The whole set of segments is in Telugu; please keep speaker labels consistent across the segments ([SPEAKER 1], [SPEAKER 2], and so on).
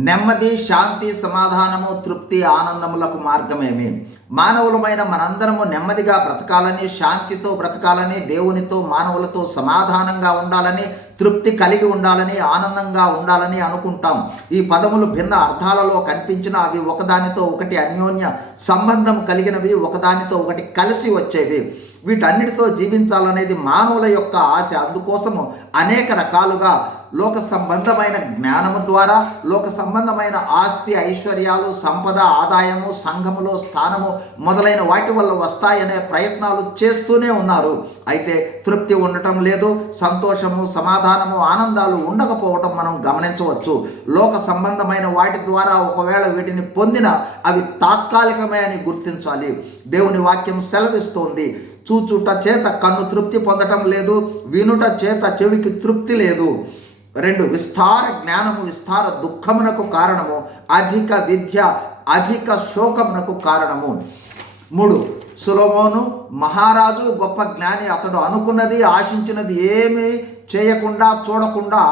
[SPEAKER 1] నెమ్మది శాంతి సమాధానము తృప్తి ఆనందములకు మార్గమేమి? మానవులమైన మనందరము నెమ్మదిగా బ్రతకాలని శాంతితో బ్రతకాలని దేవునితో మానవులతో సమాధానంగా ఉండాలని తృప్తి కలిగి ఉండాలని ఆనందంగా ఉండాలని అనుకుంటాం. ఈ పదములు భిన్న అర్థాలలో కనిపించిన అవి ఒకదానితో ఒకటి అన్యోన్య సంబంధం కలిగినవి ఒకదానితో ఒకటి కలిసి వచ్చేవి. వీటన్నిటితో జీవించాలనేది మానవుల యొక్క ఆశ. అందుకోసము అనేక రకాలుగా లోక సంబంధమైన జ్ఞానము ద్వారా లోక సంబంధమైన ఆస్తి ఐశ్వర్యాలు సంపద ఆదాయము సంఘములో స్థానము మొదలైన వాటి వల్ల వస్తాయనే ప్రయత్నాలు చేస్తూనే ఉన్నారు. అయితే తృప్తి ఉండటం లేదు సంతోషము సమాధానము ఆనందాలు ఉండకపోవటం మనం గమనించవచ్చు. లోక సంబంధమైన వాటి ద్వారా ఒకవేళ వీటిని పొందిన అవి తాత్కాలికమే అని గుర్తించాలి. దేవుని వాక్యం సెలవిస్తోంది. చూచుట చేత కన్ను తృప్తి పొందటం లేదు వినుట చేత చెవికి తృప్తి లేదు. రెండు విస్తార జ్ఞానము విస్తార దుఃఖమునకు కారణము అధిక విద్య అధిక శోకమునకు కారణము. మూడు సులభోను మహారాజు గొప్ప జ్ఞాని అతడు అనుకున్నది ఆశించినది ఏమీ చేయకుండా చూడకుండా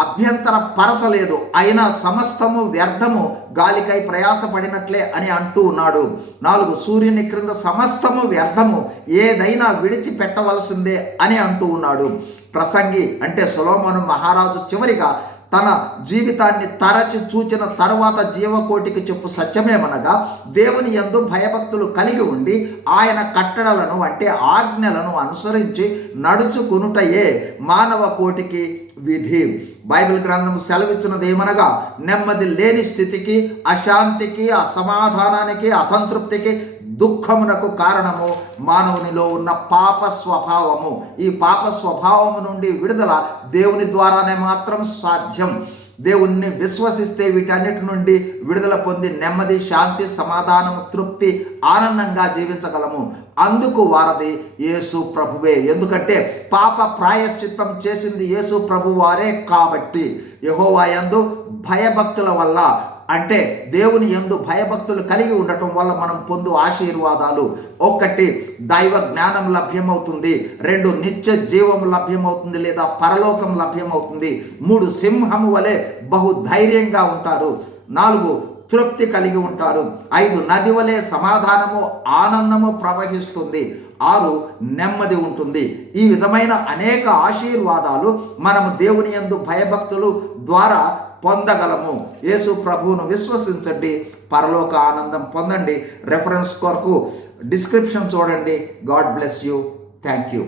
[SPEAKER 1] అభ్యంతర పరచలేదు. అయినా సమస్తము వ్యర్థము గాలికై ప్రయాసపడినట్లే అని అంటూ ఉన్నాడు. నాలుగు సూర్యుని క్రింద సమస్తము వ్యర్థము ఏదైనా విడిచిపెట్టవలసిందే అని అంటూ ఉన్నాడు. ప్రసంగి అంటే సులోమను మహారాజు చివరిగా తన జీవితాన్ని తరచి చూచిన తరువాత జీవకోటికి చెప్పు సత్యమేమనగా దేవుని ఎందు భయభక్తులు కలిగి ఉండి ఆయన కట్టడలను అంటే ఆజ్ఞలను అనుసరించి నడుచుకునుటయే మానవ కోటికి విధి. బైబిల్ గ్రంథం సెలవిచ్చినది ఏమనగా నెమ్మది లేని స్థితికి అశాంతికి అసమాధానానికి అసంతృప్తికి దుఃఖమునకు కారణము మానవునిలో ఉన్న పాప స్వభావము. ఈ పాప స్వభావము నుండి విడుదల దేవుని ద్వారానే మాత్రం సాధ్యం. దేవుణ్ణి విశ్వసిస్తే వీటన్నిటి నుండి విడుదల పొంది నెమ్మది శాంతి సమాధానం తృప్తి ఆనందంగా జీవించగలము. అందుకు వారది యేసు ప్రభువే. ఎందుకంటే పాప ప్రాయశ్చిత్తం చేసింది యేసు ప్రభు వారే కాబట్టి. యహోవాయందు భయభక్తుల వల్ల అంటే దేవుని ఎందు భయభక్తులు కలిగి ఉండటం వల్ల మనం పొందు ఆశీర్వాదాలు. ఒకటి దైవ జ్ఞానం లభ్యమవుతుంది. రెండు నిత్య జీవం లభ్యమవుతుంది లేదా పరలోకం లభ్యమవుతుంది. మూడు సింహము వలె బహు ధైర్యంగా ఉంటారు. నాలుగు తృప్తి కలిగి ఉంటారు. ఐదు నది వలె సమాధానము ఆనందము ప్రవహిస్తుంది. ఆరు నెమ్మది ఉంటుంది. ఈ విధమైన అనేక ఆశీర్వాదాలు మనము దేవుని యందు భయభక్తులు ద్వారా పొందగలము. యేసు ప్రభువును విశ్వసించండి. పరలోక ఆనందం పొందండి. రెఫరెన్స్ కొరకు డిస్క్రిప్షన్ చూడండి. God bless you thank you